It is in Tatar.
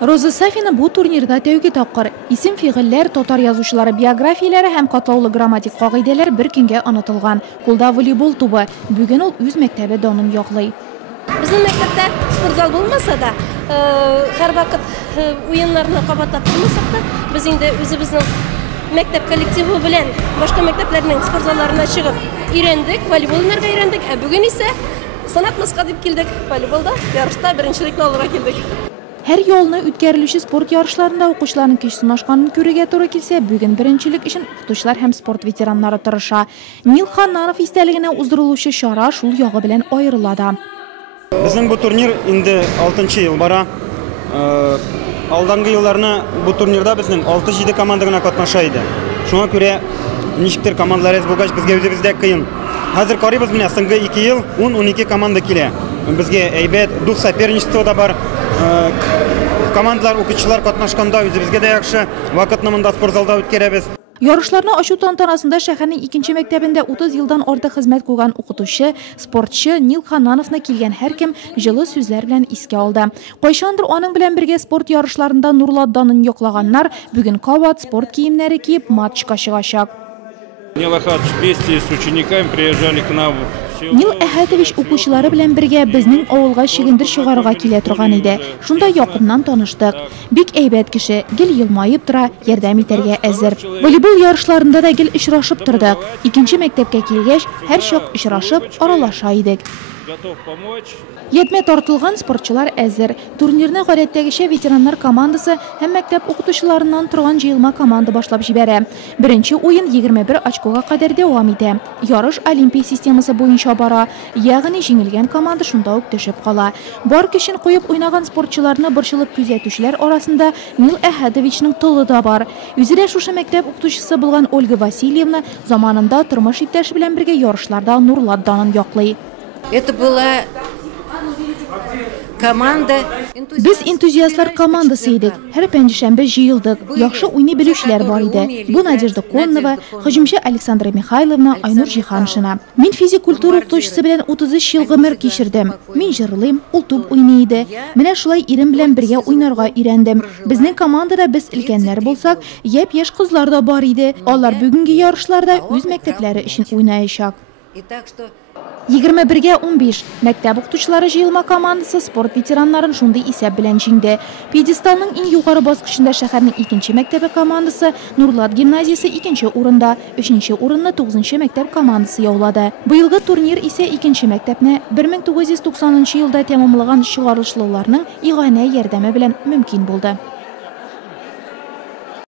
Роза Сафина bu turnirda tövge topqir. Isim fi'illar, totar yazuvchilari biografiyalari ham qatlovli grammatik qoidalar bir kunga unutilgan. Qo'lda voleybol to'pi. Bugun u o'z maktabi donin yo'qlay. Bizning maktabda sportzal bo'lmasa-da, har vaqt o'yinlarni qabatlab turmasak-da, biz endi o'zimizning maktab kollektivi bilan boshqa maktablarning sportzallarına chiqib o'rgandik, voleybol o'ynarga o'rgandik. Bugun esa san'at masqa deb keldik. Voleybolda yarışda birinchilikni olishga keldik. Her yolni o'tkazilishi sport yarışlarında o'quvchilarning kishini oshganini ko'riga to'g'ri kelsa, bugun birinchilik uchun o'qituvchilar ham sport veteranlari tirisha. Nilxon Nanov istaligini uzdiriluvchi shora shul yog'i bilan ayriladi. Bizning bu turnir endi 6-yil bora. Aldangi yillarni bu turnirda bizning 6-7 komandagina qatnashaydi. Shunga ko'ra nechikdir komandalaringiz bo'lgach bizga o'zimizda qiyin. Hozir qaraymiz, mana so'nggi 2 yil 10-12 komanda keladi. Bizga aybat duh соперничествоda bor. Komandalar, o'quvchilar qatnashganda o'zimizga da yaxshi vaqtni bunda sportzalda o'tkazamiz. Yarışlarni ochuv tantanasida shaharning 2-maktabida 30 yildan ortiq xizmat qilgan o'qituvchi, sportchi Nilxon Nanovni kelgan har kim jili so'zlar bilan esga oldi. Qo'shondir onun bilan birga sport yarışlarında Nurladdan'ın yo'qlaganlar bugun qavat sport kiyimlari kiyib matchga chiqashak. Nilxon вместе с учениками приезжали к нам. Nil Ahadovich o'quvchilari bilan birga bizning ovulga shigindir shug'arga kela turgan edi. Shunda yoqimdan tanishdik. Bek aybat kishi, gil yilmayib tura, yordam etarga azir. Voleybol yarışlarında da gil ishrashib turdik. 2-maktabga kelgach, har shoq ishrashib, aralashaydik. Yetme tortilgan sportchilar azir. Turnirni g'oyatdagicha veteranlar komandasi ham maktab o'qituvchilaridan turgan jilma komanda boshlab jibara. Birinchi o'yin 21 ochkoga qadar davom etdi. Yarış olimpiya sistemasi bo'yicha bora, ya'ni jengilgan komanda shunda o'tishib qola. Bor kishin qo'yib o'ynagan sportchilarni birshilib kuzatuvchilar orasida Nil Ahadovichning tilida bor. O'zida shu maktab o'qituvchisi bo'lgan Olga Vasilyevna zamonida turmush ittashi bilan birga yarışlarda Nurladdan'ni yo'qlay. Это была komanda. Biz entuziastlar komandasi edik. Har panshanba jiyildik. Yaxshi o'ynay biluvchilar bor edi. Bu Nadejda Konnova, hujumchi Aleksandra Mixaylovna, Aynur Jihanshina. Men fizik kultura o'qituvchisi bilan 33 yil umr kechirdim. Men jirlim, u to'p o'ynaydi. Mana shulay erim bilan birga o'ynarga o'rgandim. Bizning komandada biz ilganlar bo'lsak, yosh qizlar da bor edi. Ular bugungi yarışlarda o'z maktablari uchun o'ynayishak. 21-15 maktab o'qituvchilari jilma komandasi sport veteranlarini shunday hisob bilan jengdi. Piyedestalning eng yuqori bosqichida shaharning 2-maktabi komandasi Nurlat gimnaziyasi 2-o'rinda, 3-o'rinni 9-maktab komandasi yo'qladi. Bu yilgi turnir esa 2-maktabni 1990-yilda tamomlagan shug'orlashuvlarning ig'ona yordami bilan mumkin bo'ldi.